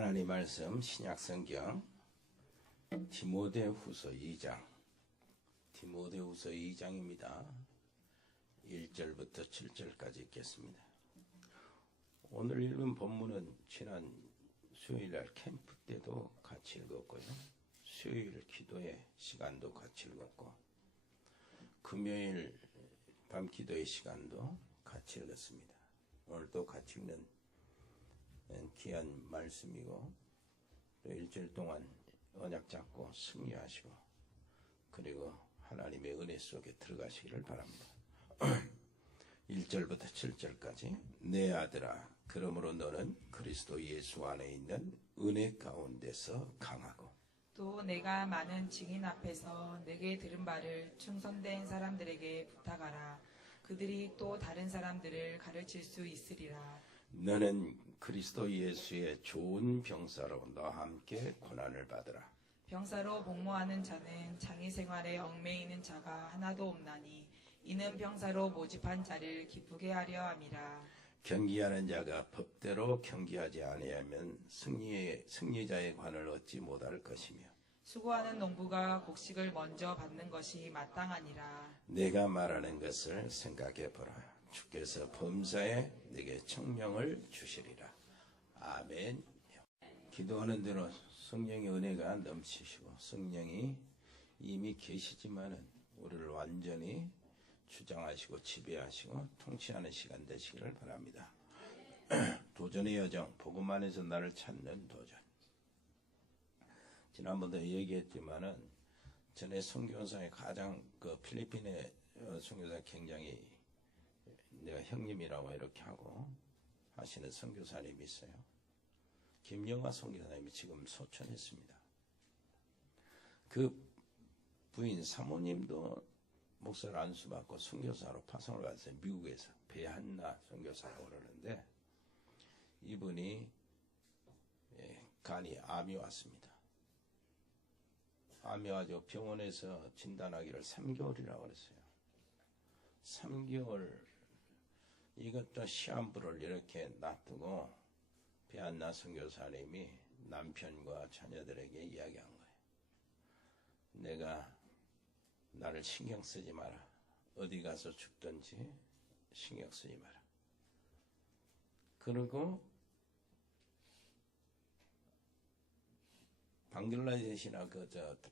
하나님 말씀 신약성경 디모데후서 2장 디모데후서 2장입니다. 1절부터 7절까지 읽겠습니다. 오늘 읽은 본문은 지난 수요일날 캠프 때도 같이 읽었고요. 수요일 기도의 시간도 같이 읽었고 금요일 밤 기도의 시간도 같이 읽었습니다. 오늘도 같이 읽는 귀한 말씀이고 또 일주일 동안 언약 잡고 승리하시고 그리고 하나님의 은혜 속에 들어가시기를 바랍니다. 1절부터 7절까지 내 아들아 그러므로 너는 그리스도 예수 안에 있는 은혜 가운데서 강하고 또 내가 많은 증인 앞에서 내게 들은 바를 충성된 사람들에게 부탁하라. 그들이 또 다른 사람들을 가르칠 수 있으리라. 너는 그리스도 예수의 좋은 병사로 너와 함께 고난을 받으라. 병사로 복무하는 자는 장의 생활에 얽매이는 자가 하나도 없나니 이는 병사로 모집한 자를 기쁘게 하려 함이라. 경기하는 자가 법대로 경기하지 아니하면 승리자의 관을 얻지 못할 것이며 수고하는 농부가 곡식을 먼저 받는 것이 마땅하니라. 내가 말하는 것을 생각해 보라. 주께서 범사에 내게 청명을 주시리라. 아멘. 기도하는 대로 성령의 은혜가 넘치시고 성령이 이미 계시지만은 우리를 완전히 주장하시고 지배하시고 통치하는 시간 되시기를 바랍니다. 도전의 여정, 복음 안에서 나를 찾는 도전. 지난번도 얘기했지만은 전에 선교사의 가장 필리핀의 선교사 굉장히 내가 형님이라고 이렇게 하고 하시는 선교사님이 있어요. 김영화 선교사님이 지금 소천했습니다. 그 부인 사모님도 목사를 안수받고 선교사로 파송을 갔어요. 미국에서 배한나 선교사라고 그러는데 이분이 간이 암이 왔습니다. 암이 와서 병원에서 진단하기를 3개월이라고 그랬어요. 3개월 이것도 시한부를 이렇게 놔두고 배한나 선교사님이 남편과 자녀들에게 이야기한 거예요. 내가 나를 신경 쓰지 마라. 어디 가서 죽든지 신경 쓰지 마라. 그리고 방글라데시나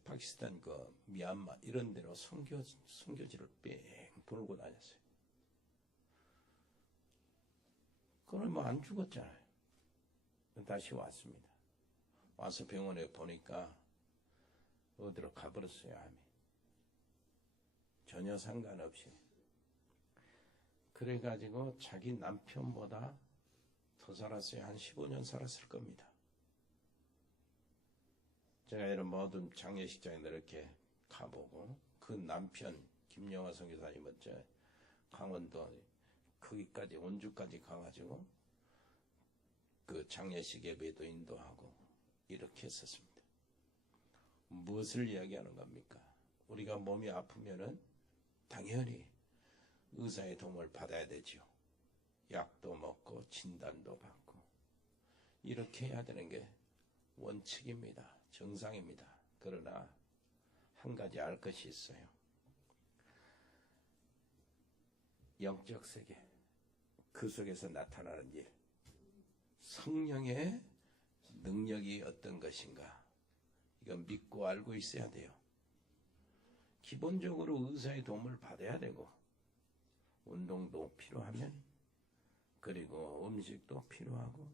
파키스탄 미얀마 이런 데로 선교지를 뺑 돌고 다녔어요. 그럼 뭐 안 죽었잖아요. 다시 왔습니다. 와서 병원에 보니까 어디로 가버렸어요, 암이. 전혀 상관없이. 그래가지고 자기 남편보다 더 살았어요. 한 15년 살았을 겁니다. 제가 이런 모든 장례식장에 이렇게 가보고 그 남편 김영화 선교사님은 강원도 거기까지 원주까지 가가지고 그 장례식 예배도 인도하고 이렇게 했었습니다. 무엇을 이야기하는 겁니까? 우리가 몸이 아프면은 당연히 의사의 도움을 받아야 되죠. 약도 먹고 진단도 받고 이렇게 해야 되는 게 원칙입니다. 정상입니다. 그러나 한 가지 알 것이 있어요. 영적 세계 그 속에서 나타나는 일 성령의 능력이 어떤 것인가 이건 믿고 알고 있어야 돼요. 기본적으로 의사의 도움을 받아야 되고 운동도 필요하면 그리고 음식도 필요하고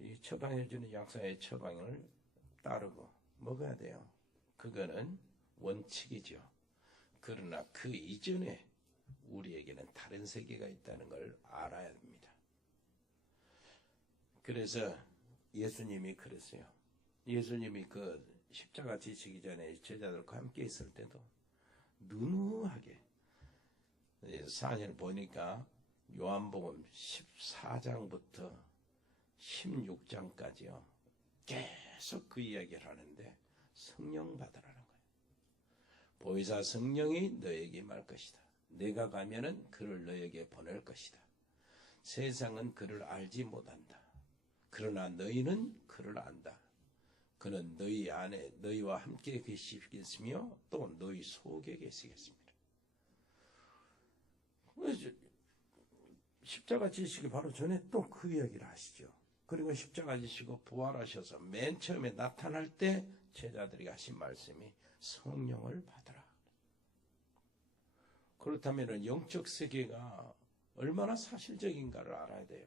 이 처방해주는 약사의 처방을 따르고 먹어야 돼요. 그거는 원칙이죠. 그러나 그 이전에 우리에게는 다른 세계가 있다는 걸 알아야 합니다. 그래서 예수님이 그랬어요. 예수님이 십자가 지시기 전에 제자들과 함께 있을 때도 누누하게 사진을 보니까 요한복음 14장부터 16장까지요. 계속 그 이야기를 하는데 성령 받으라는 거예요. 보혜사 성령이 너에게 말 것이다. 내가 가면은 그를 너에게 보낼 것이다. 세상은 그를 알지 못한다. 그러나 너희는 그를 안다. 그는 너희 안에 너희와 함께 계시겠으며 또 너희 속에 계시겠습니다. 십자가 지시기 바로 전에 또 그 이야기를 하시죠. 그리고 십자가 지시고 부활하셔서 맨 처음에 나타날 때 제자들이 하신 말씀이 성령을 받으라. 그렇다면 영적 세계가 얼마나 사실적인가를 알아야 돼요.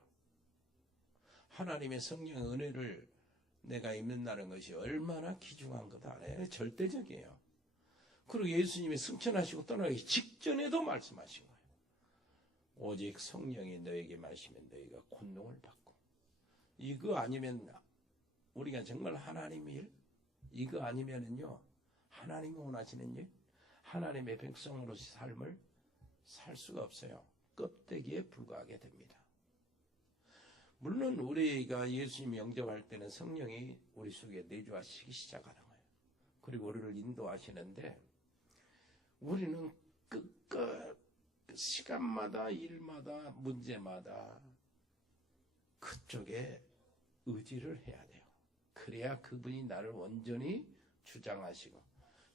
하나님의 성령의 은혜를 내가 입는다는 것이 얼마나 귀중한 것 알아요. 절대적이에요. 그리고 예수님이 승천하시고 떠나기 직전에도 말씀하신 거예요. 오직 성령이 너에게 마시면 너희가 권능을 받고. 이거 아니면 우리가 정말 하나님의 일? 이거 아니면은요, 하나님이 원하시는 일? 하나님의 백성으로서 삶을 살 수가 없어요. 껍데기에 불과하게 됩니다. 물론 우리가 예수님 영접할 때는 성령이 우리 속에 내주하시기 시작하는 거예요. 그리고 우리를 인도하시는데 우리는 끝끝 시간마다 일마다 문제마다 그쪽에 의지를 해야 돼요. 그래야 그분이 나를 온전히 주장하시고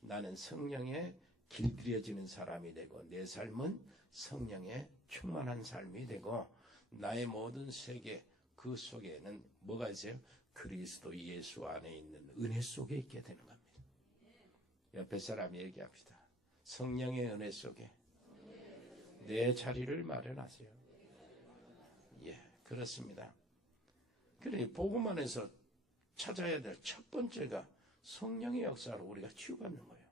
나는 성령에 길들여지는 사람이 되고 내 삶은 성령에 충만한 삶이 되고 나의 모든 세계 그 속에는 뭐가 있어요? 그리스도 예수 안에 있는 은혜 속에 있게 되는 겁니다. 옆에 사람 얘기합시다. 성령의 은혜 속에 내 자리를 마련하세요. 예, 그렇습니다. 그래, 복음 안에서 찾아야 될 첫 번째가 성령의 역사로 우리가 치유받는 거예요.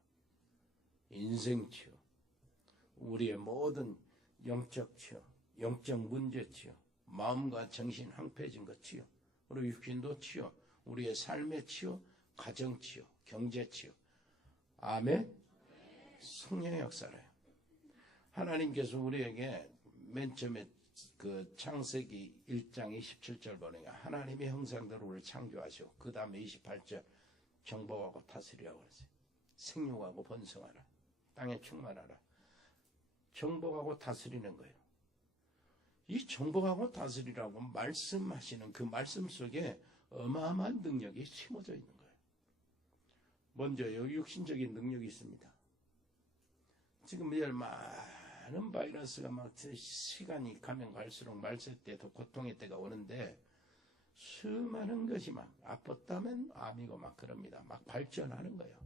인생 치유, 우리의 모든 영적 치유, 영적 문제 치유, 마음과 정신 황폐해진 것 치유, 우리 육신도 치유, 우리의 삶의 치유, 가정 치유, 경제 치유. 아멘. 성령의 역사래요. 하나님께서 우리에게 맨 처음에 그 창세기 1장 27절 보니까 하나님의 형상대로 우리를 창조하시고 그 다음에 28절 정복하고 다스리라고 그랬어요. 생육하고 번성하라. 땅에 충만하라. 정복하고 다스리는 거예요. 이 정복하고 다스리라고 말씀하시는 그 말씀 속에 어마어마한 능력이 심어져 있는 거예요. 먼저요, 육신적인 능력이 있습니다. 지금 많은 바이러스가 막 시간이 가면 갈수록 말세 때도 고통의 때가 오는데 수많은 것이 막 아팠다면 암이고 막 그럽니다. 막 발전하는 거예요.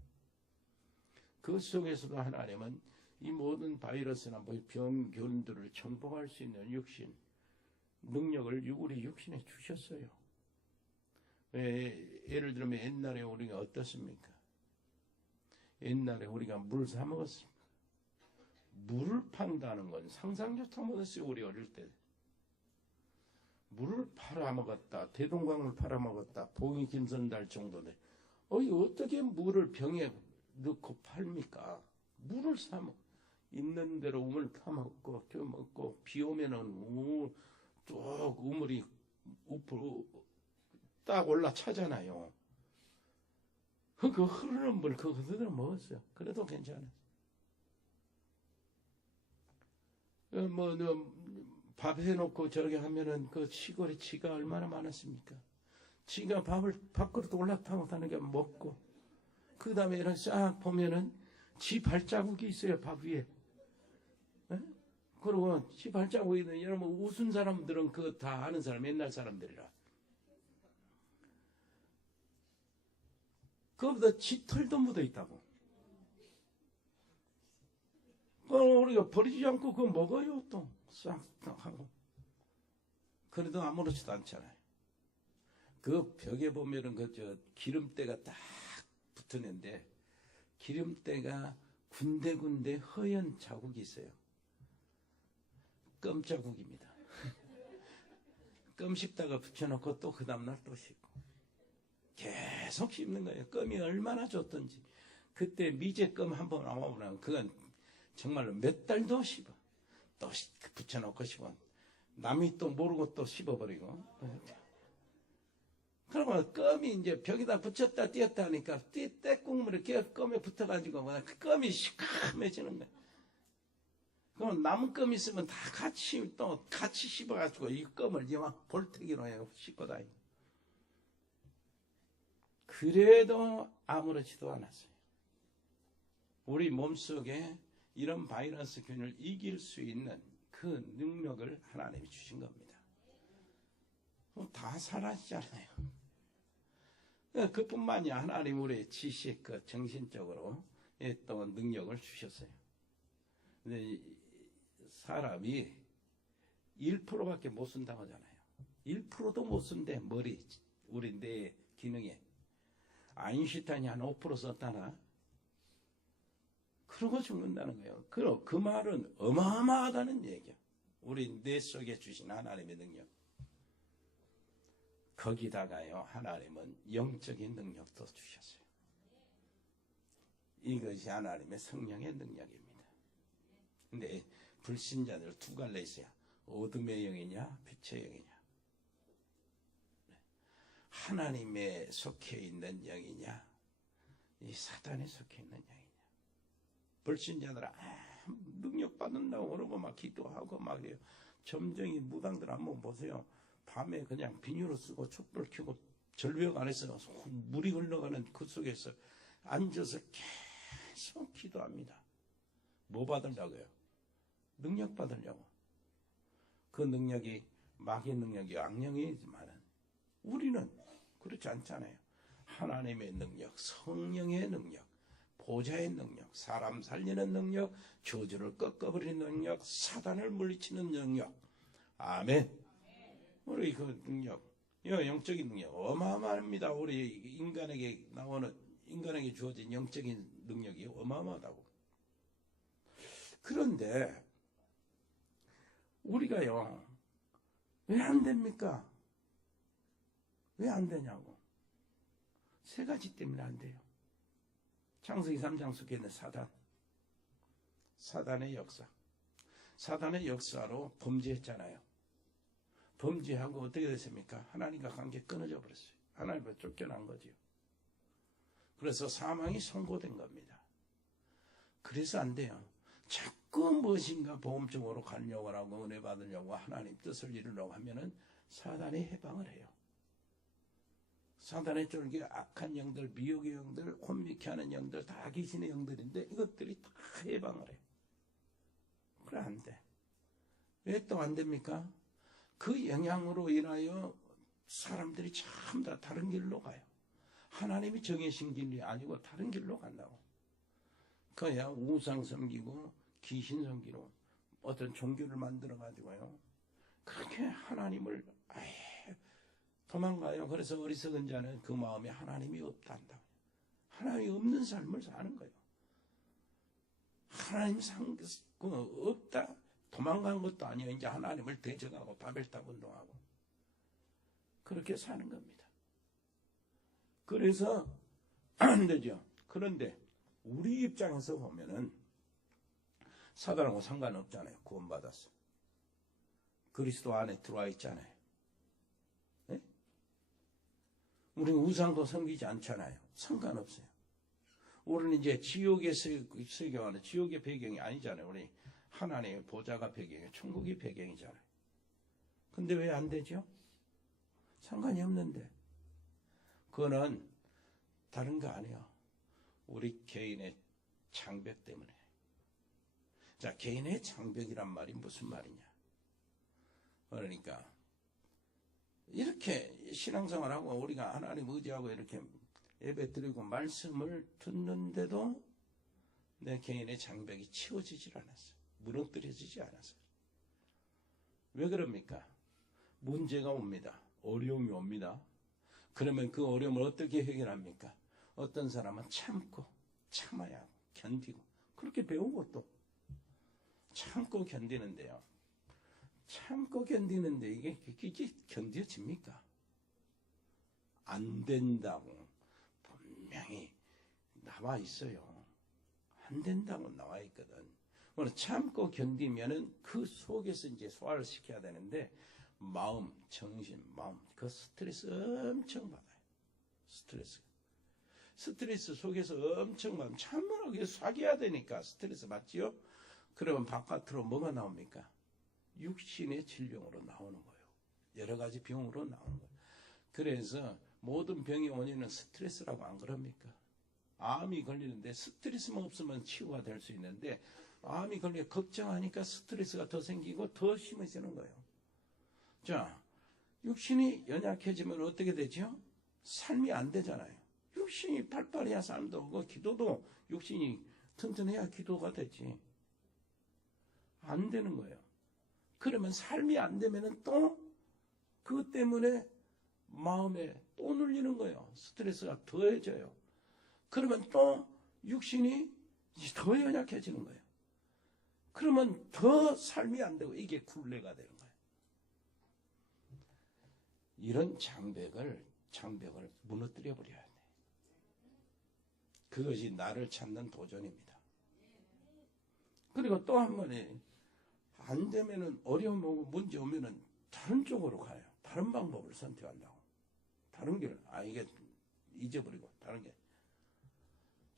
그 속에서도 하나님은 이 모든 바이러스나 병균들을 정복할 수 있는 육신, 능력을 우리 육신에 주셨어요. 예를 들면 옛날에 우리가 어떻습니까? 옛날에 우리가 물 사 먹었습니다. 물을 판다는 건 상상조차 못했어요. 우리 어릴 때. 물을 팔아먹었다. 대동강을 팔아먹었다. 봉이 김선달 정도네. 어떻게 물을 병에 넣고 팔입니까? 물을 사먹. 있는 대로 우물 파먹고 껴먹고 비 오면은 쭉 우물이 우프로 딱 올라 차잖아요. 그 흐르는 물 그거 그대로 먹었어요. 그래도 괜찮아요. 밥 해놓고 저렇게 하면은 그 시골에 쥐가 얼마나 많았습니까? 쥐가 밥그릇 올라타 못하는 게 먹고, 그 다음에 이런 싹 보면은 쥐 발자국이 있어요, 밥 위에. 에? 그리고 쥐 발자국이 있는, 여러분, 웃은 사람들은 그거 다 아는 사람, 옛날 사람들이라. 그거보다 쥐털도 묻어 있다고. 우리가 버리지 않고 그거 먹어요, 또. 싹 하고. 그래도 아무렇지도 않잖아요. 그 벽에 보면은 기름때가 딱 붙었는데, 기름때가 군데군데 허연 자국이 있어요. 껌 자국입니다. 껌 씹다가 붙여놓고 또 그 다음날 또 씹고. 계속 씹는 거예요. 껌이 얼마나 좋던지. 그때 미제 껌 한번 나와보면 그건 정말로 몇 달도 씹어. 또 붙여놓고 씹어. 남이 또 모르고 또 씹어버리고. 그러면 껌이 이제 벽에다 붙였다 띄었다 하니까 때국물이 껌에 붙어가지고 그 껌이 시커매지는 거야. 그럼 남은 껌 있으면 다 같이 씹어가지고 이 껌을 이만 볼태기로 해 씹고 다니고. 그래도 아무렇지도 않았어요. 우리 몸속에 이런 바이러스균을 이길 수 있는 그 능력을 하나님이 주신 겁니다. 다 사라지잖아요. 그뿐만이 하나님 우리의 지식, 정신적으로 또 능력을 주셨어요. 근데 사람이 1%밖에 못 쓴다고 하잖아요. 1%도 못 쓴대, 머리, 우리 뇌 기능에. 아인슈타인이 한 5% 썼다나? 그러고 죽는다는 거예요. 그 말은 어마어마하다는 얘기야. 우리 뇌 속에 주신 하나님의 능력. 거기다가요, 하나님은 영적인 능력도 주셨어요. 이것이 하나님의 성령의 능력입니다. 근데 불신자들 두 갈래 있어요. 어둠의 영이냐, 빛의 영이냐. 하나님에 속해 있는 영이냐, 이 사단에 속해 있는 영이냐. 불신자들은 능력 받는다고 그러고 막 기도하고 막 이래요. 점쟁이 무당들 한번 보세요. 밤에 그냥 비닐을 쓰고 촛불 켜고 절벽 안에서 물이 흘러가는 그 속에서 앉아서 계속 기도합니다. 뭐 받으려고요? 능력 받으려고. 그 능력이 마귀의 능력이 악령이지만 우리는 그렇지 않잖아요. 하나님의 능력, 성령의 능력, 보좌의 능력, 사람 살리는 능력, 저주를 꺾어버리는 능력, 사단을 물리치는 능력. 아멘. 우리 그 능력, 영적인 능력 어마어마합니다. 우리 인간에게 주어진 영적인 능력이 어마어마하다고. 그런데 우리가요, 왜 안 됩니까? 왜 안 되냐고. 세 가지 때문에 안 돼요. 창세기 3장 속에 있는 사단의 역사. 사단의 역사로 범죄했잖아요. 범죄하고 어떻게 됐습니까? 하나님과 관계 끊어져 버렸어요. 하나님과 쫓겨난 거지요. 그래서 사망이 선고된 겁니다. 그래서 안 돼요. 자꾸 무엇인가 보험적으로 가려고 하고 은혜 받으려고 하나님 뜻을 이루려고 하면은 사단이 해방을 해요. 사단의 쫄게 악한 영들, 미혹의 영들, 혼미케 하는 영들, 다 귀신의 영들인데 이것들이 다 해방을 해요. 그래 안 돼. 왜 또 안 됩니까? 그 영향으로 인하여 사람들이 참 다 다른 길로 가요. 하나님이 정해신 길이 아니고 다른 길로 간다고. 그야 우상 섬기고 귀신 섬기고 어떤 종교를 만들어가지고요. 그렇게 하나님을 도망가요. 그래서 어리석은 자는 그 마음에 하나님이 없다 한다. 하나님이 없는 삶을 사는 거예요. 하나님 없다. 도망간 것도 아니에요. 이제 하나님을 대적하고 바벨탑 운동하고 그렇게 사는 겁니다. 그래서 안 되죠. 그런데 우리 입장에서 보면은 사단하고 상관없잖아요. 구원받았어. 그리스도 안에 들어와 있잖아요. 네? 우리는 우상도 섬기지 않잖아요. 상관없어요. 우리는 이제 지옥의 설교하는 지옥의 배경이 아니잖아요. 우리 하나님의 보좌가 배경이에요. 천국이 배경이잖아요. 근데 왜 안 되죠? 상관이 없는데. 그거는 다른 거 아니에요. 우리 개인의 장벽 때문에. 자, 개인의 장벽이란 말이 무슨 말이냐? 그러니까 이렇게 신앙생활하고 우리가 하나님 의지하고 이렇게 예배 드리고 말씀을 듣는데도 내 개인의 장벽이 치워지질 않았어요. 무너뜨려지지 않았어요. 왜 그럽니까? 문제가 옵니다. 어려움이 옵니다. 그러면 그 어려움을 어떻게 해결합니까? 어떤 사람은 참고 참아야 하고 견디고 그렇게 배우고 또 참고 견디는데요. 참고 견디는데 이게 견뎌집니까? 안 된다고 분명히 나와 있어요. 안 된다고 나와 있거든. 참고 견디면은 그 속에서 이제 소화를 시켜야 되는데 마음, 정신, 마음 그 스트레스 엄청 받아요. 스트레스 속에서 엄청 받으면 참으라고 사귀어야 되니까 스트레스 받지요. 그러면 바깥으로 뭐가 나옵니까? 육신의 질병으로 나오는 거예요. 여러 가지 병으로 나오는 거예요. 그래서 모든 병의 원인은 스트레스라고 안 그럽니까? 암이 걸리는데 스트레스만 없으면 치유가 될 수 있는데 암이 걸려 걱정하니까 스트레스가 더 생기고 더 심해지는 거예요. 자, 육신이 연약해지면 어떻게 되죠? 삶이 안 되잖아요. 육신이 팔팔해야 삶도 오고 기도도 육신이 튼튼해야 기도가 되지. 안 되는 거예요. 그러면 삶이 안 되면은 또 그것 때문에 마음에 또 눌리는 거예요. 스트레스가 더해져요. 그러면 또 육신이 더 연약해지는 거예요. 그러면 더 삶이 안 되고 이게 굴레가 되는 거예요. 이런 장벽을 무너뜨려 버려야 돼. 그것이 나를 찾는 도전입니다. 그리고 또 한 번에 안 되면은 어려움 오고 문제 오면은 다른 쪽으로 가요. 다른 방법을 선택한다고. 다른 길, 이게 잊어버리고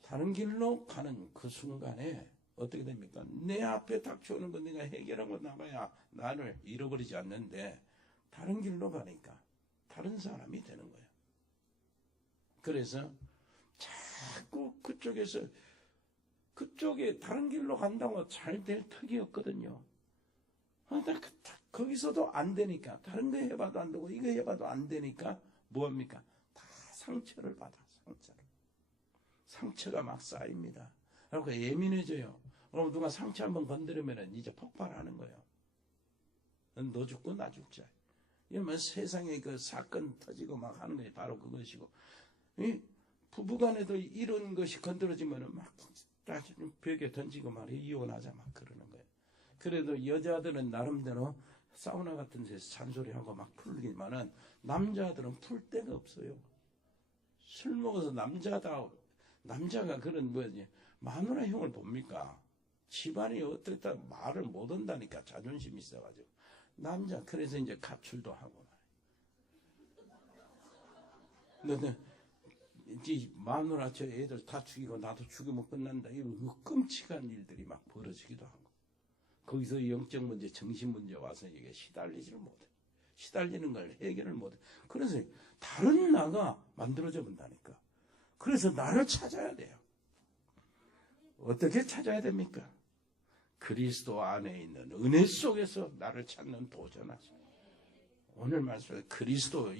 다른 길로 가는 그 순간에 어떻게 됩니까? 내 앞에 닥쳐오는 거 내가 해결하고 나가야 나를 잃어버리지 않는데 다른 길로 가니까 다른 사람이 되는 거예요. 그래서 자꾸 그쪽에 다른 길로 간다고 잘 될 턱이 없거든요. 거기서도 안 되니까 다른 거 해봐도 안 되고 이거 해봐도 안 되니까 뭐합니까? 다 상처를 받아. 상처가 막 쌓입니다. 그리고 예민해져요. 그럼 누가 상처 한번 건드리면 이제 폭발하는 거예요. 너 죽고 나 죽자. 이러면 세상에 그 사건 터지고 막 하는 것이 바로 그것이고, 부부간에도 이런 것이 건드려지면 막 벽에 던지고 말이에요. 이혼하자 막 그러는 거예요. 그래도 여자들은 나름대로 사우나 같은 데서 잔소리하고 막 풀기만은 남자들은 풀 데가 없어요. 술 먹어서 남자가 그런 뭐지 마누라 형을 봅니까? 집안이 어떻다 말을 못 한다니까 자존심이 있어가지고 남자 그래서 이제 가출도 하고 말이야. 이제 마누라 저 애들 다 죽이고 나도 죽이면 끝난다 이런 끔찍한 일들이 막 벌어지기도 하고 거기서 영적 문제, 정신 문제 와서 이게 시달리지를 못해. 시달리는 걸 해결을 못해. 그래서 다른 나가 만들어져 본다니까. 그래서 나를 찾아야 돼요. 어떻게 찾아야 됩니까? 그리스도 안에 있는 은혜 속에서 나를 찾는 도전하죠. 오늘 말씀에 그리스도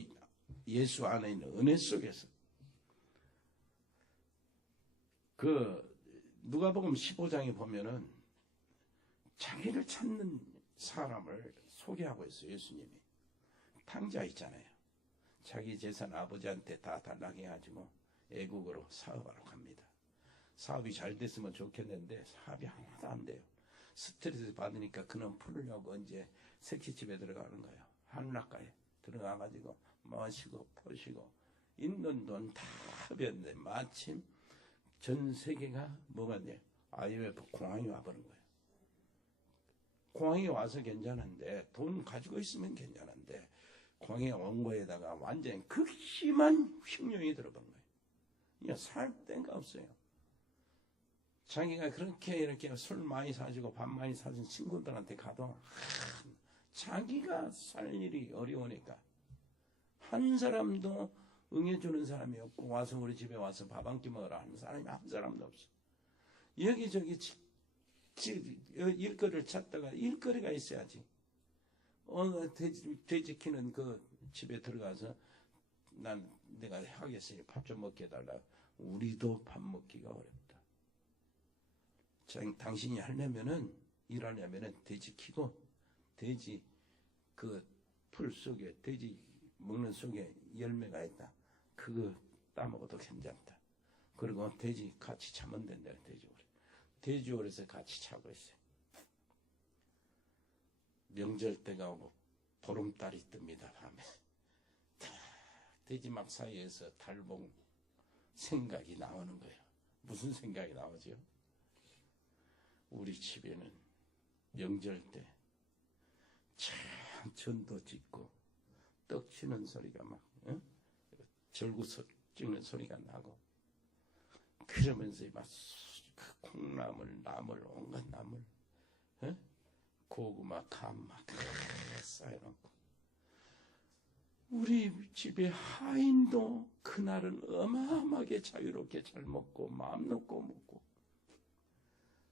예수 안에 있는 은혜 속에서 누가복음 15장에 보면은 자기를 찾는 사람을 소개하고 있어요. 예수님이 탕자 있잖아요. 자기 재산 아버지한테 다 달라게 해가지고 애국으로 사업하러 갑니다. 사업이 잘 됐으면 좋겠는데 사업이 하나도 안 돼요. 스트레스 받으니까 그는 풀으려고 이제 색시집에 들어가는 거예요. 한락가에 들어가가지고 마시고 포시고 있는 돈 다 합의했는데 마침 전 세계가 뭐가 돼? IMF 공황이 와버린 거예요. 공황이 와서 괜찮은데 돈 가지고 있으면 괜찮은데 공황이 온 거에다가 완전히 극심한 흉령이 들어본 거예요. 이게 살 데가 없어요. 자기가 그렇게 이렇게 술 많이 사주고 밥 많이 사준 친구들한테 가도 자기가 살 일이 어려우니까 한 사람도 응해주는 사람이 없고 와서 우리 집에 와서 밥 한 끼 먹으라 하는 사람이 한 사람도 없어. 여기저기 일거리를 찾다가 일거리가 있어야지. 돼지 키는 그 집에 들어가서 내가 하겠으니 밥 좀 먹게 해달라. 우리도 밥 먹기가 어렵다. 당신이 일하려면은 돼지 키고 돼지 그 풀 속에 돼지 먹는 속에 열매가 있다. 그거 따먹어도 괜찮다. 그리고 돼지 같이 자면 된다. 돼지홀에서 같이 자고 있어요. 명절 때가 오고 보름달이 뜹니다. 밤에 돼지막 사이에서 달봉 생각이 나오는 거예요. 무슨 생각이 나오죠? 우리 집에는 명절 때 참 전도 짓고 떡 치는 소리가 막 절구 찍는 소리가 나고 그러면서 막 콩나물, 나물, 온갖 나물, 고구마, 감 막 쌓여놓고 우리 집에 하인도 그날은 어마어마하게 자유롭게 잘 먹고 마음 놓고 먹고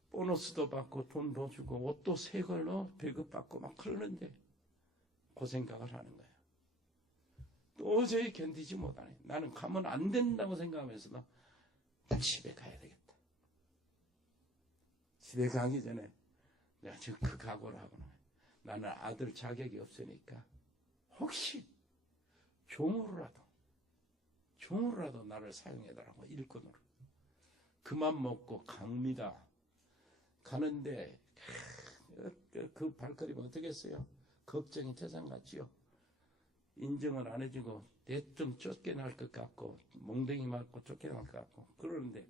보너스도 받고 돈도 주고 옷도 새 걸로 배급받고 막 그러는데 그 생각을 하는 거예요. 도저히 견디지 못하네. 나는 가면 안 된다고 생각하면서도 집에 가야 되겠다. 집에 가기 전에 내가 지금 그 각오를 하고 나는 아들 자격이 없으니까 혹시 종으로라도 나를 사용해달라고 일꾼으로. 그만 먹고 갑니다. 가는데 그 발걸음이 어떻게 했어요? 걱정이 태산 같지요. 인정을 안 해주고 대뜸 쫓겨날 것 같고 몽둥이 맞고 쫓겨날 것 같고 그러는데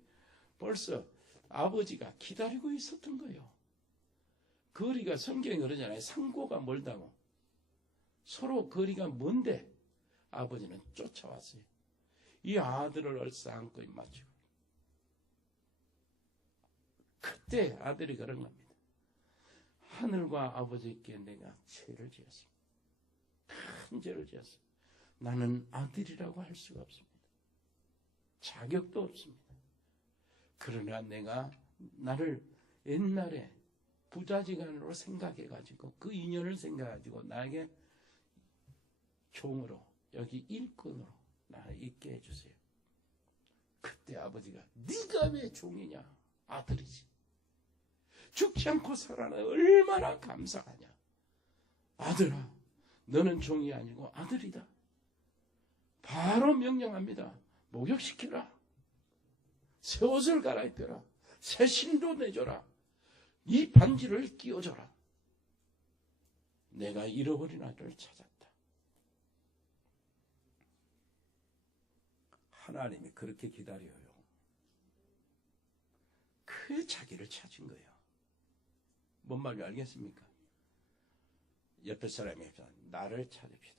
벌써 아버지가 기다리고 있었던 거예요. 거리가 성경이 그러잖아요. 상고가 멀다고. 서로 거리가 먼데 아버지는 쫓아왔어요. 이 아들을 얼싸안고 맞추고. 그때 아들이 그런 겁니다. 하늘과 아버지께 내가 죄를 지었습니다. 큰 죄를 지었습니다. 나는 아들이라고 할 수가 없습니다. 자격도 없습니다. 그러나 내가 나를 옛날에 부자지간으로 생각해가지고 그 인연을 생각해가지고 나에게 종으로 여기 일꾼으로 나를 있게 해주세요. 그때 아버지가 네가 왜 종이냐? 아들이지. 죽지 않고 살아나 얼마나 감사하냐. 아들아, 너는 종이 아니고 아들이다. 바로 명령합니다. 목욕시켜라. 새 옷을 갈아입혀라. 새 신도 내줘라. 이 반지를 끼워줘라. 내가 잃어버린 아들을 찾았다. 하나님이 그렇게 기다려요. 그 자기를 찾은 거예요. 뭔 말인지 알겠습니까? 옆에 사람이 나를 찾읍시다.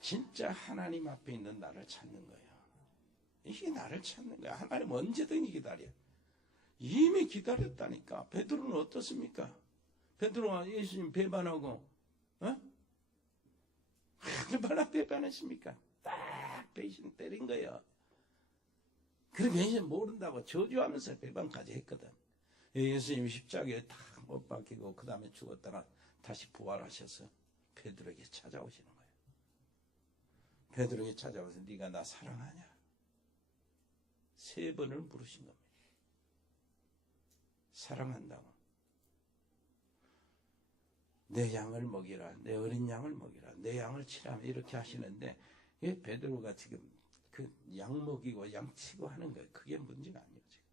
진짜 하나님 앞에 있는 나를 찾는 거예요. 이게 나를 찾는 거야. 하나님 언제든지 기다려. 이미 기다렸다니까. 베드로는 어떻습니까? 베드로가 예수님 배반하고 얼마나 배반했습니까? 딱 배신 때린 거예요. 그럼 예수님 모른다고 저주하면서 배반까지 했거든. 예수님 십자가에 딱 못 박히고 그 다음에 죽었다가 다시 부활하셔서 베드로에게 찾아오시는 거예요. 베드로에게 찾아와서 네가 나 사랑하냐? 3번을 물으신 겁니다. 사랑한다고. 내 양을 먹이라. 내 어린 양을 먹이라. 내 양을 치라면 이렇게 하시는데 베드로가 지금 그 양 먹이고 양 치고 하는 거예요. 그게 문제가 아니에요. 지금.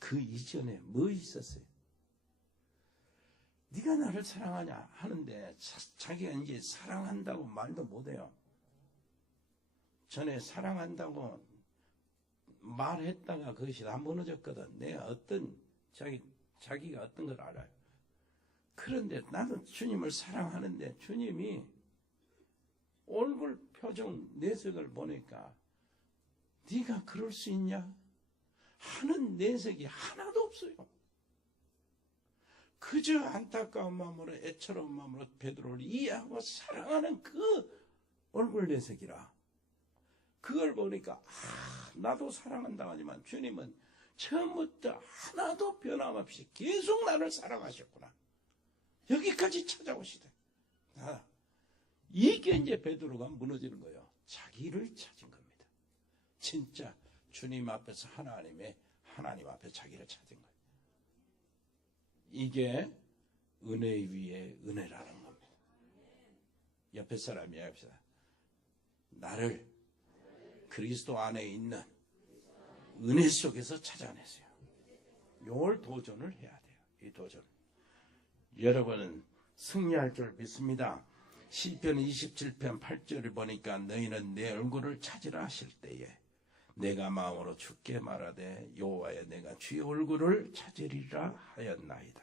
그 이전에 뭐 있었어요? 네가 나를 사랑하냐 하는데 자기가 이제 사랑한다고 말도 못해요. 전에 사랑한다고 말했다가 그것이 다 무너졌거든. 내가 자기가 어떤 걸 알아요. 그런데 나도 주님을 사랑하는데 주님이 얼굴 표정 내색을 보니까 네가 그럴 수 있냐 하는 내색이 하나도 없어요. 그저 안타까운 마음으로 애처로운 마음으로 베드로를 이해하고 사랑하는 그 얼굴 내색이라. 그걸 보니까 나도 사랑한다고 하지만 주님은 처음부터 하나도 변함없이 계속 나를 사랑하셨구나. 여기까지 찾아오시대. 이게 이제 베드로가 무너지는 거예요. 자기를 찾은 겁니다. 진짜 주님 앞에서 하나님 앞에 자기를 찾은 거예요. 이게 은혜 위에 은혜라는 겁니다. 옆에 사람이 합시다. 나를 그리스도 안에 있는 은혜 속에서 찾아내세요. 이걸 도전을 해야 돼요. 이 도전. 여러분은 승리할 줄 믿습니다. 시편 27편 8절을 보니까 너희는 내 얼굴을 찾으라 하실 때에 내가 마음으로 주께 말하되 여호와여 내가 주의 얼굴을 찾으리라 하였나이다.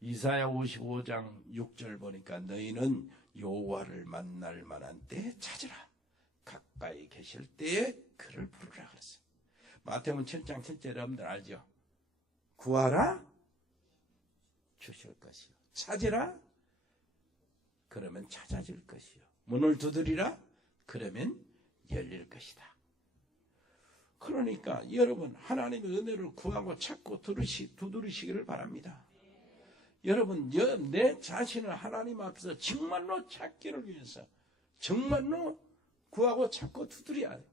이사야 55장 6절 보니까 너희는 여호와를 만날 만한 때에 찾으라. 가까이 계실 때에 그를 부르라 그랬어요. 마태복음 7장 7절 여러분들 알죠? 구하라 주실 것이요. 찾으라 그러면 찾아질 것이요. 문을 두드리라. 그러면 열릴 것이다. 그러니까 여러분 하나님의 은혜를 구하고 찾고 두드리시기를 바랍니다. 여러분 내 자신을 하나님 앞에서 정말로 찾기를 위해서 정말로 구하고 찾고 두드려야 돼.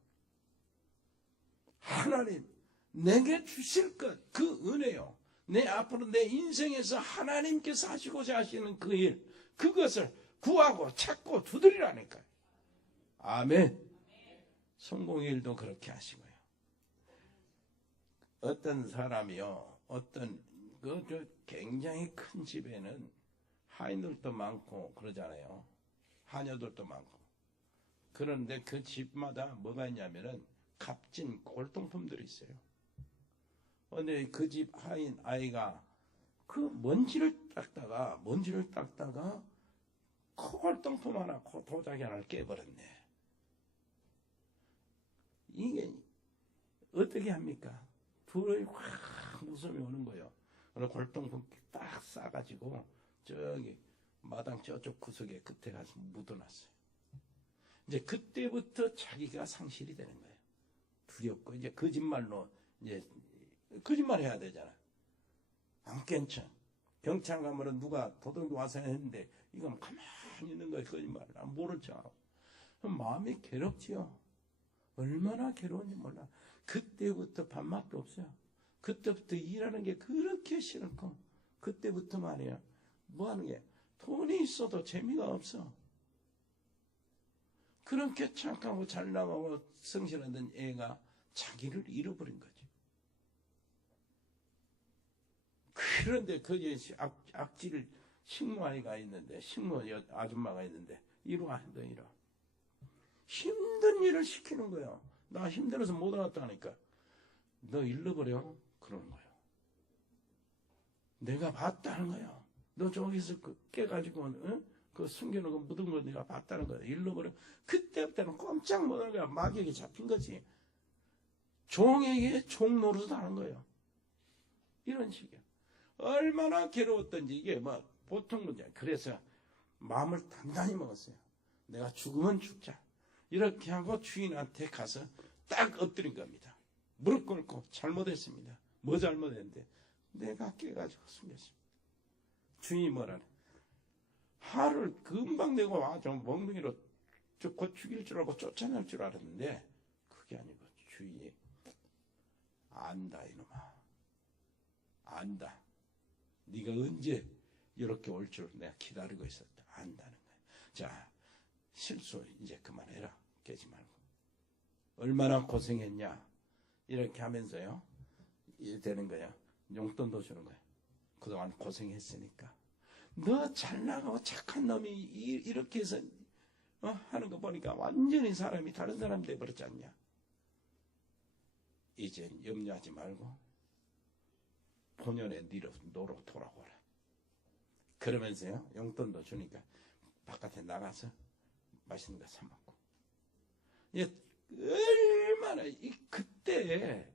하나님 내게 주실 것 그 은혜요. 내 앞으로 내 인생에서 하나님께서 하시고자 하시는 그 일 그것을 구하고 찾고 두드리라니까요. 아멘. 성공의 일도 그렇게 하시고요. 어떤 사람이요, 굉장히 큰 집에는 하인들도 많고 그러잖아요. 하녀들도 많고. 그런데 그 집마다 뭐가 있냐면은 값진 골동품들이 있어요. 근데 그 집 하인 아이가 그 먼지를 닦다가 골동품 하나, 도자기 하나를 깨버렸네. 이게 어떻게 합니까? 둘이 확 웃음이 오는 거예요. 그래서 골동품 딱 싸가지고 저기 마당 저쪽 구석에 끝에 가서 묻어놨어요. 이제 그때부터 자기가 상실이 되는 거예요. 두렵고 이제 거짓말로 이제 거짓말 해야 되잖아. 안 괜찮. 경찰 가면은 누가 도둑이 와서 했는데 이건 가만히 있는 거예요. 거짓말을 안 모른 척하고. 마음이 괴롭지요. 얼마나 괴로운지 몰라. 그때부터 밥맛도 없어요. 그때부터 일하는 게 그렇게 싫고 그때부터 말이야. 뭐 하는 게 돈이 있어도 재미가 없어. 그렇게 착하고 잘 나가고 성실하던 애가 자기를 잃어버린 거지. 그런데 거기에 악질 식모아이가 있는데, 식모 아줌마가 있는데, 이리 와, 너 이리 와. 힘든 일을 시키는 거야. 나 힘들어서 못 왔다니까. 너 잃어버려? 그러는 거야. 내가 봤다는 거야. 너 저기서 깨가지고, 그 숨겨놓은 거 묻은 거 내가 봤다는 거야. 잃어버려. 그때부터는 꼼짝 못하는 거야. 마귀에게 잡힌 거지. 종에게 종 노릇을 하는 거예요. 이런 식이야. 얼마나 괴로웠던지 이게 뭐 보통 문제야. 그래서 마음을 단단히 먹었어요. 내가 죽으면 죽자. 이렇게 하고 주인한테 가서 딱 엎드린 겁니다. 무릎 꿇고 잘못했습니다. 뭐 잘못했는데 내가 깨가지고 숨겼습니다. 주인이 뭐라네. 화를 금방 내고 와. 좀 멍둥이로 곧 죽일 줄 알고 쫓아낼 줄 알았는데 그게 아니고 주인이 안다 이놈아. 안다. 네가 언제 이렇게 올 줄 내가 기다리고 있었다. 안다는 거야. 자, 실수 이제 그만해라. 깨지 말고. 얼마나 고생했냐. 이렇게 하면서요. 이래 되는 거야. 용돈도 주는 거야. 그동안 고생했으니까. 너 잘 나가고 착한 놈이 이렇게 해서 하는 거 보니까 완전히 사람이 다른 사람 돼버렸지 않냐. 이젠 염려하지 말고 본연의 너로 돌아오라. 그러면서요. 용돈도 주니까 바깥에 나가서 맛있는 거 사 먹고. 얼마나 그때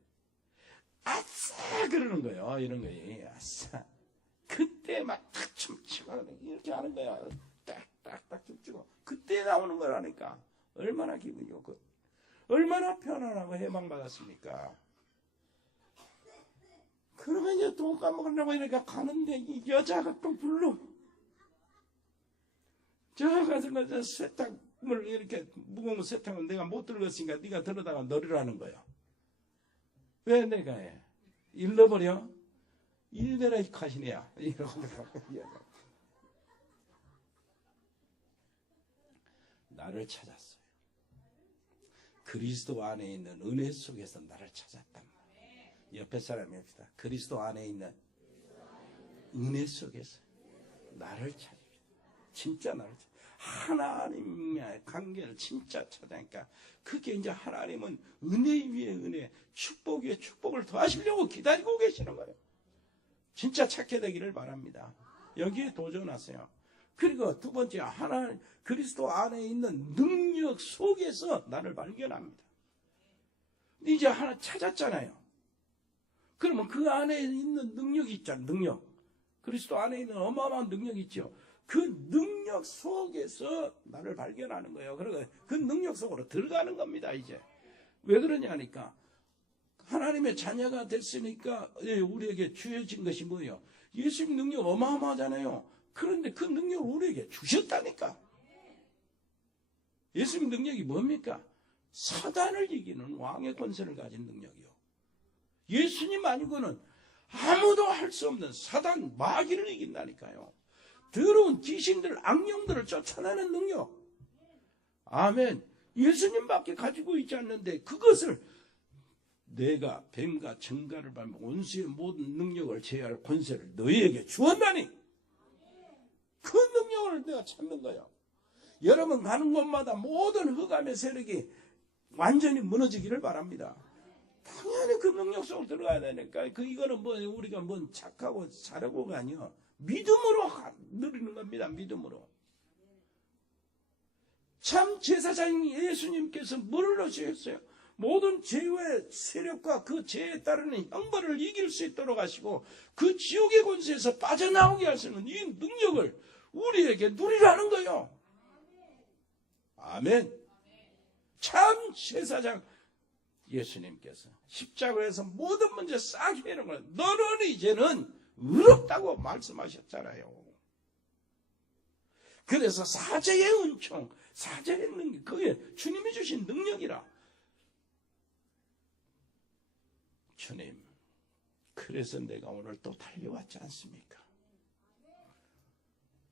아싸 그러는 거예요. 이런 거예요. 아싸. 그때 막 탁 춤추고 이렇게 하는 거야. 딱딱딱 춤추고 그때 나오는 거라니까. 얼마나 기분이 좋고 얼마나 편안하고 해방받았습니까. 그러면 이제 돈 까먹으려고 이러니까 가는데 이 여자가 또 불러. 저 가서 그 세탁물 이렇게 무거운 세탁을 내가 못 들었으니까 네가 들어다가 넣으라는 거야. 왜 내가 해? 잃어버려? 일베라 카시네야. 이러고 나를 찾았어요. 그리스도 안에 있는 은혜 속에서 나를 찾았단 말이에요. 옆에 사람이 합시다. 그리스도 안에 있는 은혜 속에서 나를 찾으십시오. 진짜 나를 찾으십시오. 하나님의 관계를 진짜 찾으니까 그게 이제 하나님은 은혜 위에 은혜, 축복 위에 축복을 더하시려고 기다리고 계시는 거예요. 진짜 찾게 되기를 바랍니다. 여기에 도전하세요. 그리고 두 번째, 하나님 그리스도 안에 있는 능력 속에서 나를 발견합니다. 이제 하나 찾았잖아요. 그러면 그 안에 있는 능력이 있잖아요. 능력. 그리스도 안에 있는 어마어마한 능력이 있죠. 그 능력 속에서 나를 발견하는 거예요. 그리고 그 능력 속으로 들어가는 겁니다. 이제 왜 그러냐니까 하나님의 자녀가 됐으니까 우리에게 주어진 것이 뭐예요? 예수님 능력 어마어마하잖아요. 그런데 그 능력을 우리에게 주셨다니까. 예수님 능력이 뭡니까? 사단을 이기는 왕의 권세를 가진 능력이요. 예수님 아니고는 아무도 할 수 없는 사단 마귀를 이긴다니까요. 더러운 귀신들, 악령들을 쫓아내는 능력. 아멘. 예수님밖에 가지고 있지 않는데 그것을 내가 뱀과 정갈을 밟고 원수의 모든 능력을 제어할 권세를 너희에게 주었나니 그 능력을 내가 찾는 거예요. 여러분 가는 곳마다 모든 흑암의 세력이 완전히 무너지기를 바랍니다. 당연히 그 능력 속으로 들어가야 되니까 이거는 뭐 우리가 뭔 착하고 잘하고가 아니요. 믿음으로 누리는 겁니다. 믿음으로. 참 제사장인 예수님께서 뭐를 하셨어요? 모든 죄의 세력과 그 죄에 따르는 형벌을 이길 수 있도록 하시고 그 지옥의 권세에서 빠져나오게 하시는 이 능력을 우리에게 누리라는 거예요. 아멘. 참 제사장 예수님께서 십자가에서 모든 문제 싹 해놓은 거예요. 너는 이제는 의롭다고 말씀하셨잖아요. 그래서 사죄의 은총, 사죄의 능력, 그게 주님이 주신 능력이라. 주님, 그래서 내가 오늘 또 달려왔지 않습니까?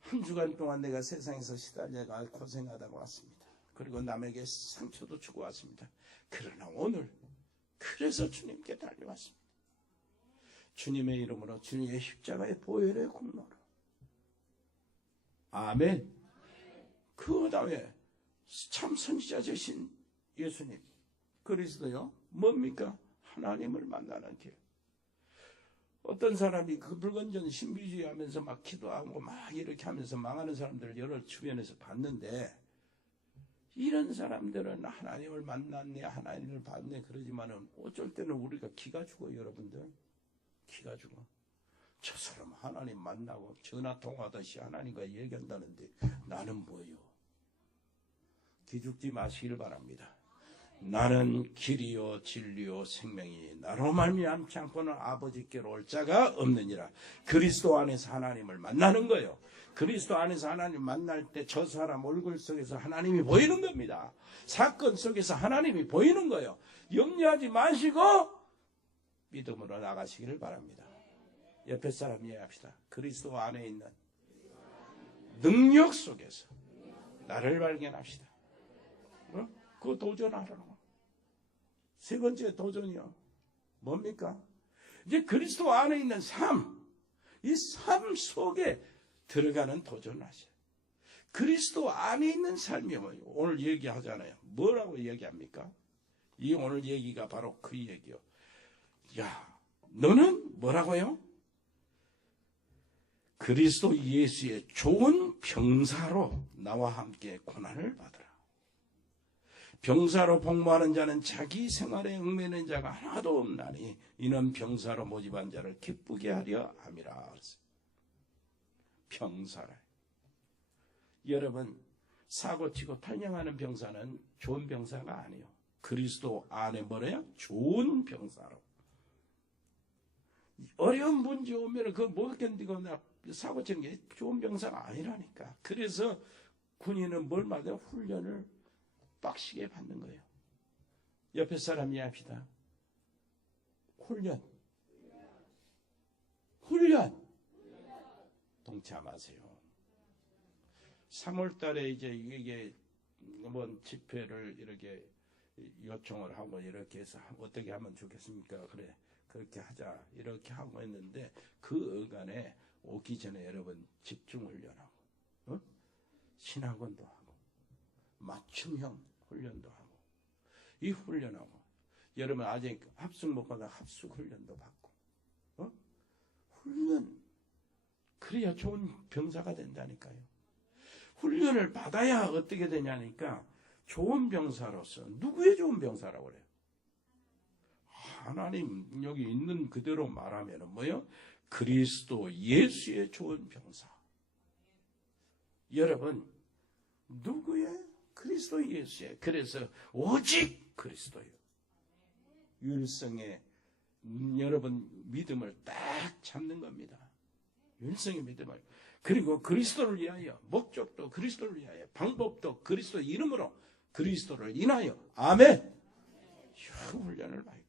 한 주간 동안 내가 세상에서 시달려가 고생하다가 왔습니다. 그리고 남에게 상처도 주고 왔습니다. 그러나 오늘 그래서 주님께 달려왔습니다. 주님의 이름으로 주님의 십자가의 보혈의 공로로. 아멘. 그 다음에 참 선지자 되신 예수님 그리스도요. 뭡니까? 하나님을 만나는 길. 어떤 사람이 그 불건전 신비주의 하면서 막 기도하고 막 이렇게 하면서 망하는 사람들을 여러 주변에서 봤는데 이런 사람들은 하나님을 만났네, 하나님을 봤네 그러지만은 어쩔 때는 우리가 기가 죽어요, 여러분들. 기가 죽어. 저 사람 하나님 만나고 전화 통화하듯이 하나님과 얘기한다는데 나는 뭐예요? 기죽지 마시길 바랍니다. 나는 길이요 진리요 생명이니 나로 말미암지 않고는 아버지께로 올 자가 없느니라. 그리스도 안에서 하나님을 만나는 거예요. 그리스도 안에서 하나님 만날 때 저 사람 얼굴 속에서 하나님이 보이는 겁니다. 사건 속에서 하나님이 보이는 거예요. 염려하지 마시고 믿음으로 나가시기를 바랍니다. 옆에 사람 이해합시다. 그리스도 안에 있는 능력 속에서 나를 발견합시다. 그거 도전하라고. 세 번째 도전이요. 뭡니까? 이제 그리스도 안에 있는 삶, 이 삶 속에 들어가는 도전을 하셔요. 그리스도 안에 있는 삶이 뭐예요? 오늘 얘기하잖아요. 뭐라고 얘기합니까? 이 오늘 얘기가 바로 그 얘기요. 야, 너는 뭐라고요? 그리스도 예수의 좋은 병사로 나와 함께 고난을 받으라. 병사로 복무하는 자는 자기 생활에 얽매이는 자가 하나도 없나니 이는 병사로 모집한 자를 기쁘게 하려 함이라. 병사라. 여러분 사고치고 탈영하는 병사는 좋은 병사가 아니에요. 그리스도 안에 뭐래요? 좋은 병사로. 어려운 문제 오면 그거 못 견디고 사고치는 게 좋은 병사가 아니라니까. 그래서 군인은 뭘 말해요? 훈련을 빡시게 받는 거예요. 옆에 사람 이해합시다. 훈련. 동참하세요. 3월 달에 이제 이게 뭐 집회를 이렇게 요청을 하고 이렇게 해서 어떻게 하면 좋겠습니까? 그래. 그렇게 하자. 이렇게 하고 했는데 그 어간에 오기 전에 여러분 집중 훈련하고 신학원도 하고 맞춤형 훈련도 하고 이 훈련하고 여러분 아직 합숙 못 가다 합숙 훈련도 받고 훈련 그래야 좋은 병사가 된다니까요. 훈련을 받아야 어떻게 되냐니까 좋은 병사로서 누구의 좋은 병사라고 그래요? 하나님 여기 있는 그대로 말하면 뭐요? 그리스도 예수의 좋은 병사. 여러분 누구의? 그리스도 예수의. 그래서 오직 그리스도요. 율성의 여러분 믿음을 딱 잡는 겁니다. 율성의 믿음을. 그리고 그리스도를 위하여, 목적도 그리스도를 위하여, 방법도 그리스도 이름으로 그리스도를 인하여. 아멘. 훈련을 봐요.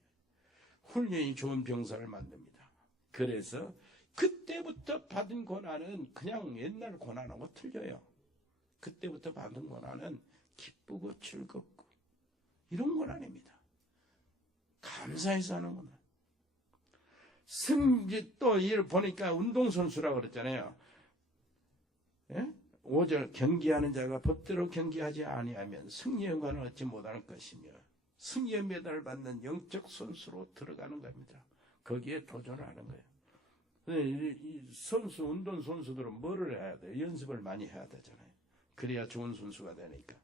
훈련이 좋은 병사를 만듭니다. 그래서 그때부터 받은 고난은 그냥 옛날 고난하고 틀려요. 그때부터 받은 고난은 기쁘고 즐겁고 이런 고난입니다. 감사해서 하는 고난. 또 이를 보니까 운동선수라고 그랬잖아요. 예? 5절 경기하는 자가 법대로 경기하지 아니하면 승리의 영광을 얻지 못할 것이며 승리의 메달을 받는 영적 선수로 들어가는 겁니다. 거기에 도전을 하는 거예요. 이 선수, 운동 선수들은 뭐를 해야 돼요? 연습을 많이 해야 되잖아요. 그래야 좋은 선수가 되니까.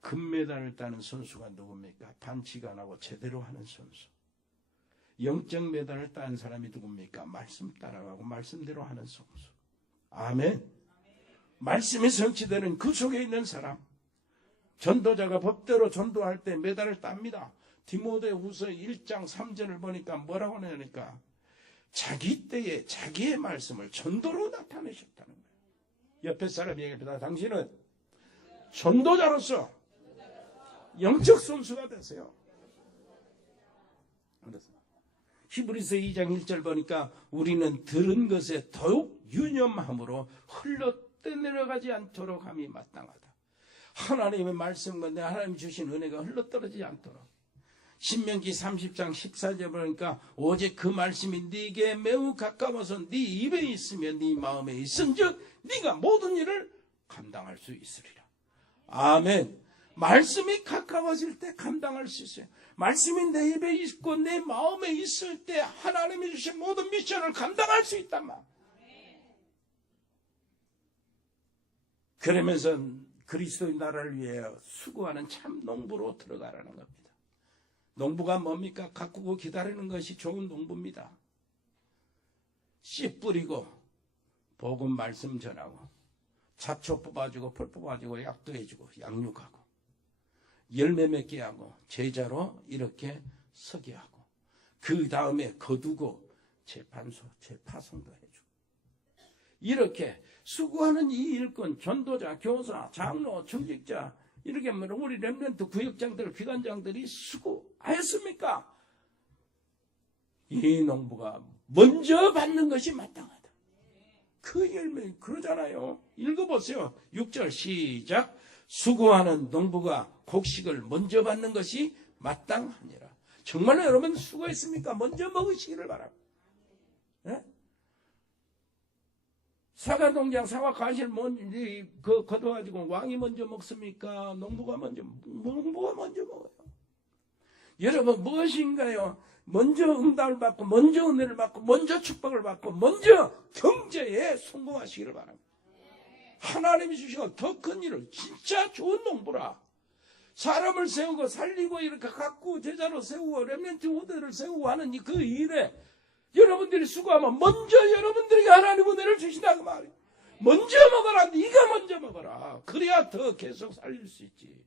금메달을 따는 선수가 누굽니까? 반칙 안 하고 제대로 하는 선수. 영적 메달을 딴 사람이 누굽니까? 말씀 따라가고 말씀대로 하는 선수. 아멘. 말씀이 성취되는 그 속에 있는 사람. 전도자가 법대로 전도할 때 메달을 땁니다. 디모데후서 1장 3절을 보니까 뭐라고 하냐니까 자기 때에 자기의 말씀을 전도로 나타내셨다는 거예요. 옆에 사람이 얘기합니다. 당신은 전도자로서 영적 선수가 되세요. 히브리서 2장 1절 보니까 우리는 들은 것에 더욱 유념함으로 흘러내려가지 않도록 함이 마땅하다. 하나님의 말씀과 내 하나님 주신 은혜가 흘러떨어지지 않도록. 신명기 30장 14절 보니까 오직 그 말씀이 네게 매우 가까워서 네 입에 있으며 네 마음에 있은즉 네가 모든 일을 감당할 수 있으리라. 아멘. 말씀이 가까워질 때 감당할 수 있어요. 말씀이 내 입에 있고 내 마음에 있을 때 하나님이 주신 모든 미션을 감당할 수 있단 말. 그러면서 그리스도의 나라를 위해 수고하는 참 농부로 들어가라는 겁니다. 농부가 뭡니까? 가꾸고 기다리는 것이 좋은 농부입니다. 씨 뿌리고 복음 말씀 전하고 잡초 뽑아주고 풀 뽑아주고 약도 해주고 양육하고 열매 맺게 하고 제자로 이렇게 서게 하고 그 다음에 거두고 재판소, 재파송도 해주고 이렇게 수고하는 이 일꾼, 전도자, 교사, 장로, 청직자 이렇게 하면 우리 렘넌트 구역장들, 기관장들이 수고하였습니까? 이 농부가 먼저 받는 것이 마땅하다. 그 열매 그러잖아요. 읽어보세요. 6절 시작. 수고하는 농부가 곡식을 먼저 받는 것이 마땅하니라. 정말로 여러분 수고했습니까? 먼저 먹으시기를 바랍니다. 네? 사과 농장, 사과 과실 거둬가지고 왕이 먼저 먹습니까? 농부가 먼저 먹어요. 여러분 무엇인가요? 먼저 응답을 받고, 먼저 은혜를 받고, 먼저 축복을 받고, 먼저 경제에 성공하시기를 바랍니다. 하나님이 주시고 더 큰 일을 진짜 좋은 농부라. 사람을 세우고 살리고 이렇게 갖고 제자로 세우고 렘넌트 후대를 세우고 하는 그 일에 여러분들이 수고하면 먼저 여러분들에게 하나님 은혜를 주신다 그 말이에요. 먼저 먹어라. 네가 먼저 먹어라. 그래야 더 계속 살릴 수 있지.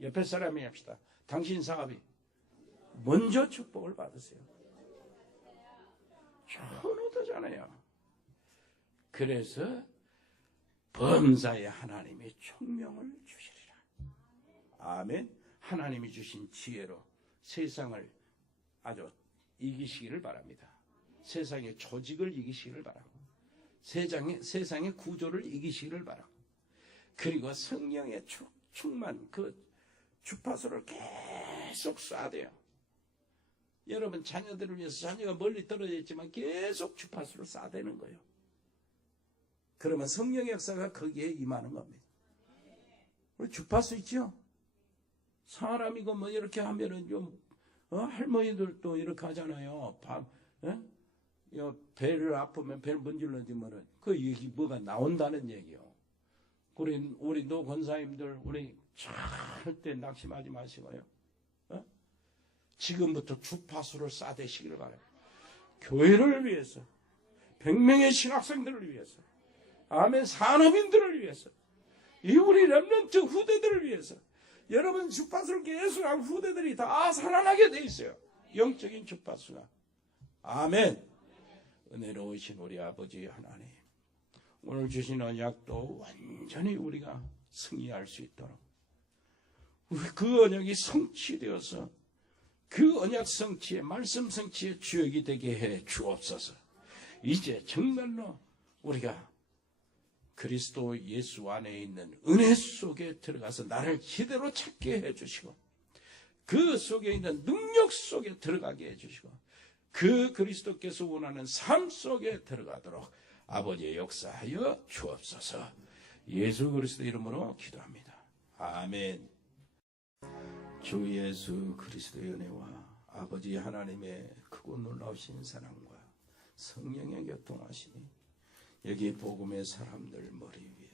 옆에 사람이 합시다. 당신 사업이 먼저 축복을 받으세요. 천호도잖아요. 그래서 범사에 하나님의 총명을 주시리라. 아멘. 하나님이 주신 지혜로 세상을 아주 이기시기를 바랍니다. 세상의 조직을 이기시기를 바라고 세상의 구조를 이기시기를 바라고 그리고 성령의 충만 그 주파수를 계속 쏴야 돼요. 여러분 자녀들을 위해서 자녀가 멀리 떨어져 있지만 계속 주파수를 쏴대는 거예요. 그러면 성령의 역사가 거기에 임하는 겁니다. 우리 주파수 있죠? 사람이고 뭐 이렇게 하면은 좀 할머니들도 이렇게 하잖아요. 배를 아프면 배를 문질러지면은 그 얘기 뭐가 나온다는 얘기요. 우리 노 권사님들 우리 절대 낙심하지 마시고요. 지금부터 주파수를 쏴대시기를 바랍니다. 교회를 위해서, 100명의 신학생들을 위해서, 아멘. 산업인들을 위해서, 이 우리 렘넌트 후대들을 위해서, 여러분 주파수를 계속하고 후대들이 다 살아나게 돼 있어요. 영적인 주파수가. 아멘. 은혜로우신 우리 아버지 하나님, 오늘 주신 언약도 완전히 우리가 승리할 수 있도록 그 언약이 성취되어서 그 언약 성취의 말씀 성취의 주역이 되게 해 주옵소서. 이제 정말로 우리가 그리스도 예수 안에 있는 은혜 속에 들어가서 나를 제대로 찾게 해주시고, 그 속에 있는 능력 속에 들어가게 해주시고, 그 그리스도께서 원하는 삶 속에 들어가도록 아버지의 역사하여 주옵소서. 예수 그리스도 이름으로 기도합니다. 아멘. 주 예수 그리스도의 은혜와 아버지 하나님의 크고 놀라우신 사랑과 성령의 교통하심이 여기 복음의 사람들 머리 위에,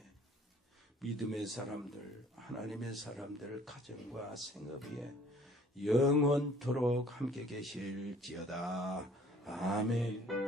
믿음의 사람들, 하나님의 사람들 가정과 생업 위에 영원토록 함께 계실지어다. 아멘.